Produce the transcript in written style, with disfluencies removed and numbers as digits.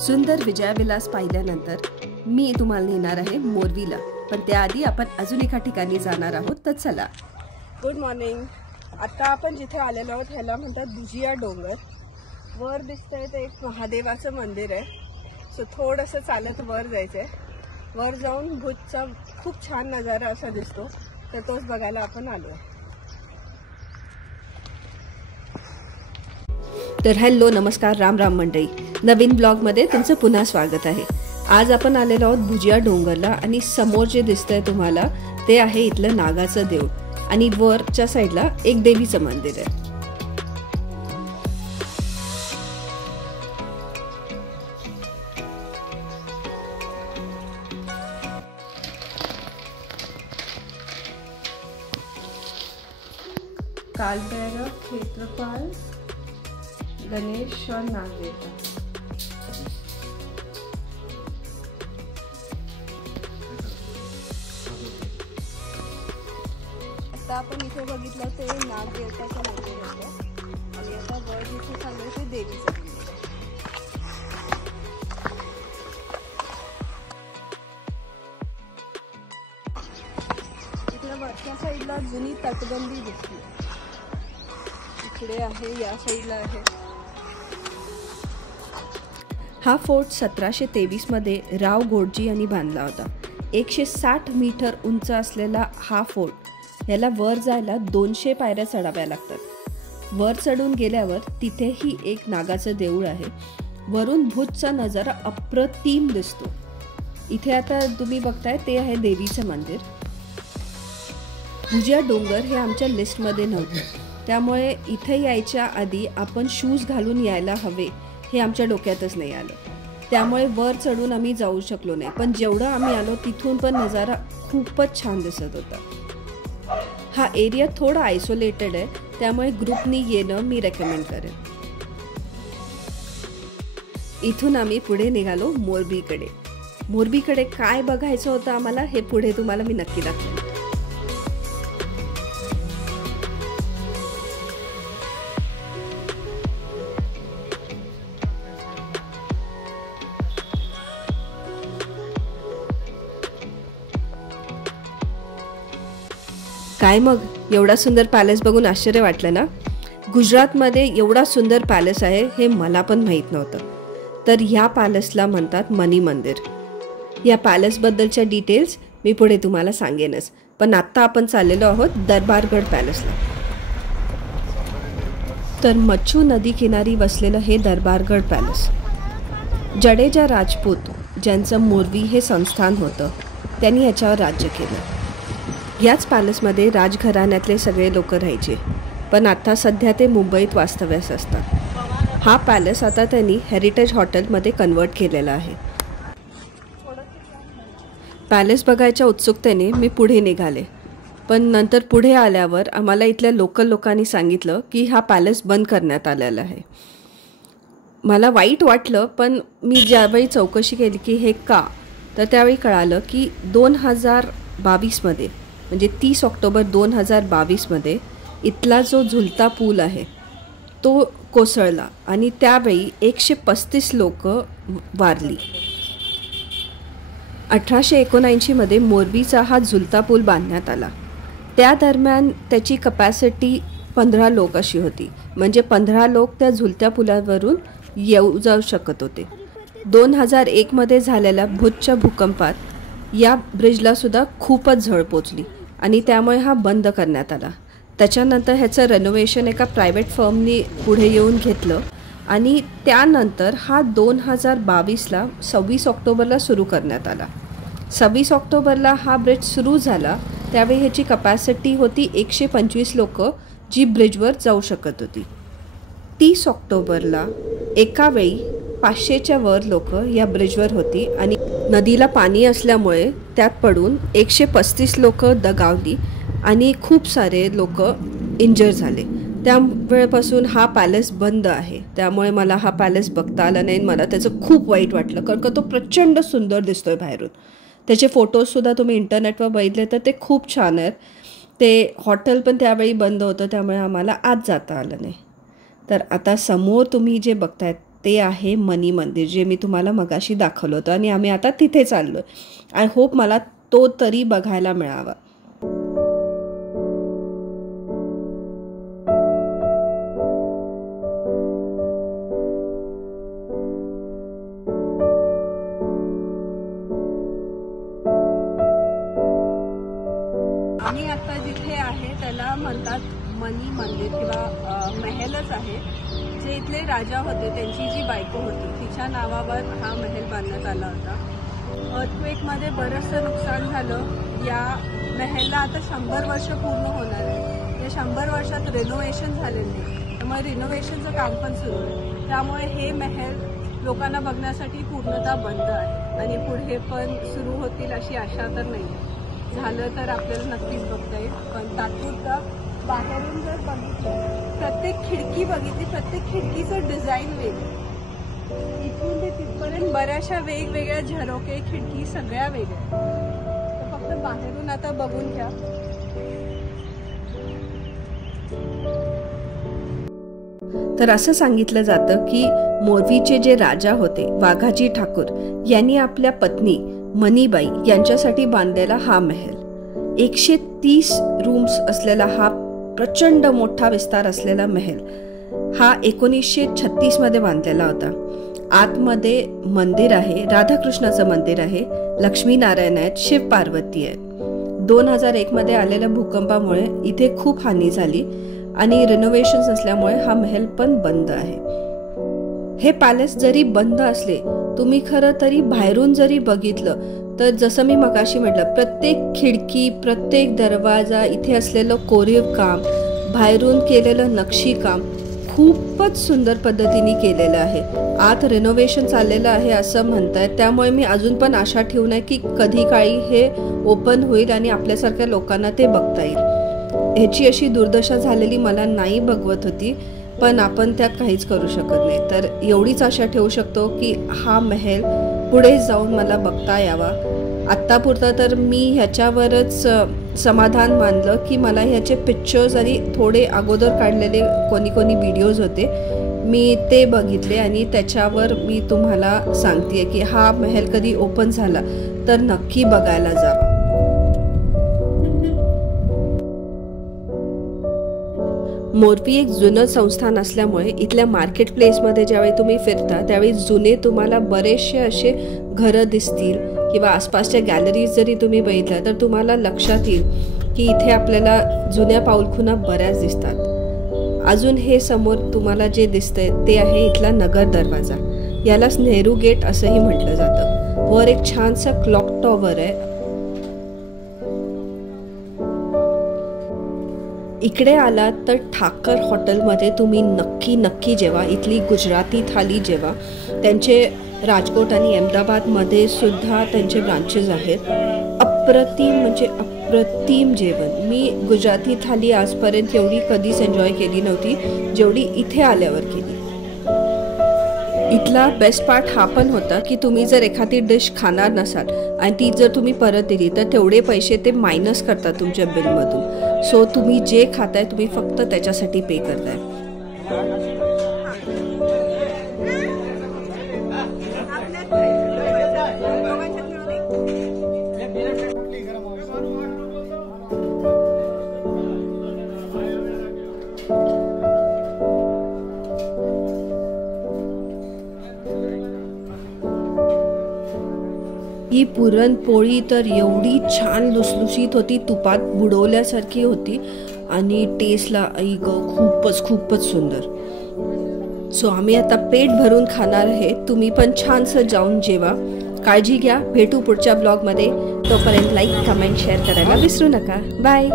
सुंदर विजयविलास पाहिल्यानंतर मी तुम्हाला नेणार आहे मोरवीला, पण त्याआधी आपण अजून एका ठिकाणी जाणार आहोत. तर चला. Good morning. आता आपण जिथे आलेलो आहोत ह्याला म्हणतात भुजिया डोंगर. वर दिसतंय ते एक महादेवाचं मंदिर आहे. सो थोडंसं चालत वर जायचंय. वर जाऊन भुजचा खूप छान नजारा असा दिसतो, तर तोच बघायला आपण आलो आहे. तर हॅलो, नमस्कार, राम राम मंडळी. नवीन ब्लॉगमध्ये तुमचं पुन्हा स्वागत आहे. आज आपण आलेलो आहोत भुजिया डोंगरला आणि समोर जे दिसतंय तुम्हाला ते आहे इथलं नागाचं देऊळ आणि वरच्या साईडला एक देवीचं मंदिर आहे. कालभैरव, क्षेत्रपाल, गणेश और नागदेवता. आता आपण इथे बघितलं ते नागदेवताचं मंदिर होतं आणि आता वर जिथे चाललंय ते देवीचं मंदिर आहे. इकडे वरच्या साईडला जुनी तटबंदी दिसते. इकडे आहे, या साईडला आहे. हा फोर्ट 1723 मध्ये राव गोडजी यांनी बांधला होता. 160 मीटर उंच असलेला हा फोर्ट याला वर जायला 200 पायऱ्या चढाव्या लागतात. वर चढून गेल्यावर तिथेही एक नागाचं देऊळ आहे. वरून भुजचा नजारा अप्रतिम दिसतो. इथे आता तुम्ही बघताय ते आहे देवीचं मंदिर. भुजिया डोंगर हे आमच्या लिस्टमध्ये नव्हतं, त्यामुळे इथे यायच्या आधी आपण शूज घालून यायला हवे हे आमच्या डोक्यातच नाही आलं. त्यामुळे वर चढून आम्ही जाऊ शकलो नाही. पण जेवढं आम्ही आलो तिथून पण नजारा खूपच छान दिसत होता. हा एरिया थोडा आयसोलेटेड आहे, त्यामुळे ग्रुपनी येणं मी रेकमेंड करेन. इथून आम्ही पुढे निघालो मोरबीकडे. मोरबीकडे काय बघायचं होतं आम्हाला हे पुढे तुम्हाला मी नक्की दाखवेन. काय मग, एवढा सुंदर पॅलेस बघून आश्चर्य वाटलं ना? गुजरातमध्ये एवढा सुंदर पॅलेस आहे हे मला पण माहीत नव्हतं. तर ह्या पॅलेसला म्हणतात मनी मंदिर. या पॅलेसबद्दलच्या डिटेल्स मी पुढे तुम्हाला सांगेनच, पण आत्ता आपण चाललेलो आहोत दरबारगड पॅलेसला. तर मच्छू नदी किनारी वसलेलं हे दरबारगड पॅलेस. जडेजा राजपूत ज्यांचं मोरवी हे संस्थान होतं त्यांनी याच्यावर राज्य केलं. याच पॅलेसमध्ये राजघराण्यातले सगळे लोक राहायचे, पण आता सध्या ते मुंबईत वास्तव्यास असतात. हा पॅलेस आता त्यांनी हेरिटेज हॉटेलमध्ये कन्वर्ट केलेला आहे. पॅलेस बघायच्या उत्सुकतेने मी पुढे निघाले, पण नंतर पुढे आल्यावर आम्हाला इथल्या लोकल लोकांनी सांगितलं की हा पॅलेस बंद करण्यात आलेला आहे. मला वाईट वाटलं, पण मी ज्यावेळी चौकशी केली की हे का, तर त्यावेळी कळालं की 2022मध्ये म्हणजे 30 ऑक्टोबर 2022मध्ये इथला जो झुलता पूल आहे तो कोसळला आणि त्यावेळी 135 लोक वारली. 1879मध्ये मोरबीचा हा झुलता पूल बांधण्यात आला. त्या दरम्यान त्याची कपॅसिटी 15 लोक अशी होती, म्हणजे 15 लोक त्या झुलत्या पुलावरून येऊ जाऊ शकत होते. 2001मध्ये झालेल्या भुजच्या भूकंपात या ब्रिजला सुद्धा खूपच झळ पोचली आणि त्यामुळे हा बंद करण्यात आला. त्याच्यानंतर ह्याचं रेनोव्हेशन एका प्रायव्हेट फर्मनी पुढे येऊन घेतलं आणि त्यानंतर हा 2022ला 26 ऑक्टोबरला सुरू करण्यात आला. 26 ऑक्टोबरला हा ब्रिज सुरू झाला त्यावेळी ह्याची कपॅसिटी होती 125 लोक जी ब्रिजवर जाऊ शकत होती. 30 ऑक्टोबरला एका वेळी 500च्या वर लोक या ब्रिजवर होती आणि नदीला पाणी असल्यामुळे त्यात पडून 135 लोक दगावली आणि खूप सारे लोक इंजर झाले. त्या वेळेपासून हा पॅलेस बंद आहे. त्यामुळे मला हा पॅलेस बघता आला नाही. मला त्याचं खूप वाईट वाटलं, कारण का तो प्रचंड सुंदर दिसतोय बाहेरून. त्याचे फोटोजसुद्धा तुम्ही इंटरनेटवर बघितले तर ते खूप छान आहेत. ते हॉटेल पण त्यावेळी बंद होतं, त्यामुळे आम्हाला आत जाता आलं नाही. तर आता समोर तुम्ही जे बघतायत ते आहे मनी मंदिर, जे मी तुम्हाला मगाशी दाखवलं होतं आणि आम्ही आता तिथे चाललो. आय होप मला तो तरी बघायला मिळावा. आम्ही आता जिथे आहे त्याला म्हणतात मनी मंदिर किंवा महलच आहे. जे इथले राजा होते त्यांची जी बायको होती तिच्या नावावर हा महल बांधण्यात आला होता. अर्थक्वेकमध्ये बरंचसं नुकसान झालं. या महलला आता 100 वर्ष पूर्ण होणार आहे. या 100 वर्षात रिनोव्हेशन झालेलं नाही, त्यामुळे रिनोव्हेशनचं काम पण सुरू आहे. त्यामुळे हे महल लोकांना बघण्यासाठी पूर्णतः बंद आहे आणि पुढे पण सुरू होतील अशी आशा तर नाही आहे. झालं तर आपल्याला नक्कीच बघता येईल. पण तात्पुरतं बाहेरून जर बघितलं, प्रत्येक खिडकी बघितली, प्रत्येक खिडकीचं डिझाईन वेगळं. इथून ते तिथपर्यंत बऱ्याचशा वेगवेगळ्या झरोके, खिडकी सगळ्या वेगळ्या. तर फक्त बाहेरून आता बघून घ्या. तर असं सांगितलं जातं की मोरवीचे जे राजा होते वाघाजी ठाकूर यांनी आपल्या पत्नी मनीबाई यांच्यासाठी बांधलेला हा महल, 130 रूम्स असलेला हा प्रचंड मोठा विस्तार असलेला महल हा 1936 मध्ये बांधलेला होता. आतमध्ये मंदिर आहे, राधाकृष्णाचं मंदिर आहे, लक्ष्मीनारायण आहेत, शिव पार्वती आहेत. 2001 मध्ये आलेल्या भूकंपामुळे इथे खूप हानी झाली आणि रिनोव्हेशन्स असल्यामुळे हा महल पण बंद आहे. हे पॅलेस जरी बंद असले, तुम्ही खरं तरी बाहेरून जरी बघितलं तर जसं मी मगाशी म्हटलं, प्रत्येक खिडकी, प्रत्येक दरवाजा, इथे असलेलं कोरीव काम, बाहेरून केलेलं नक्षीकाम खूपच सुंदर पद्धतीने केलेलं आहे. आत रिनोव्हेशन चाललेलं आहे असं म्हणतायत, त्यामुळे मी अजून पण आशा ठेवून आहे की कधी काळी हे ओपन होईल आणि आपल्यासारख्या लोकांना ते बघता येईल. ह्याची अशी दुर्दशा झालेली मला नाही बघवत होती, पण आपण त्यात काहीच करू शकत नाही. तर एवढीच आशा ठेवू शकतो की हा महल पुढे जाऊन मला बघता यावा. आत्तापुरता तर मी ह्याच्यावरच समाधान मानलं की मला ह्याचे पिक्चर्स आणि थोडे अगोदर काढलेले कोणी व्हिडिओज होते, मी ते बघितले आणि त्याच्यावर मी तुम्हाला सांगते की हा महल कधी ओपन झाला तर नक्की बघायला जावा. मोरवी एक जुनं संस्थान असल्यामुळे इथल्या मार्केट प्लेसमध्ये ज्यावेळी तुम्ही फिरता त्यावेळी जुने तुम्हाला बरेचसे असे घरं दिसतील किंवा आसपासच्या गॅलरीज जरी तुम्ही बघितल्या तर तुम्हाला लक्षात येईल की इथे आपल्याला जुन्या पाऊलखुणा बऱ्याच दिसतात. अजून हे समोर तुम्हाला जे दिसतंय ते आहे इथला नगर दरवाजा, यालाच नेहरू गेट असंही म्हटलं जातं. वर एक छानसा क्लॉक टॉवर आहे. इकडे आलात तर ठाकर हॉटेलमध्ये तुम्ही नक्की जेवा. इथली गुजराती थाली जेवा. त्यांचे राजकोट आणि अहमदाबादमध्ये सुद्धा त्यांचे ब्रांचेस आहेत. अप्रतिम म्हणजे अप्रतिम जेवण. मी गुजराती थाली आजपर्यंत एवढी कधीच एन्जॉय केली नव्हती जेवढी इथे आल्यावर केली. इथला बेस्ट पार्ट हा पण होता की तुम्ही जर एखादी डिश खाणार नसाल आणि ती जर तुम्ही परत दिली तर तेवढे पैसे ते मायनस करतात तुमच्या बिलमधून. सो तुम्ही जे खाताय तुम्ही फक्त त्याच्यासाठी पे करताय. ही पुरणपोळी तर एवढी छान लुसलुशीत होती, तुपात बुडवल्यासारखी होती आणि टेस्टला खूपच सुंदर. सो आम्ही आता पेट भरून खाणार आहे. तुम्ही पण छानसं जाऊन जेवा. काळजी घ्या. भेटू पुढच्या ब्लॉगमध्ये. तोपर्यंत लाईक, कमेंट, शेअर करायला विसरू नका. बाय.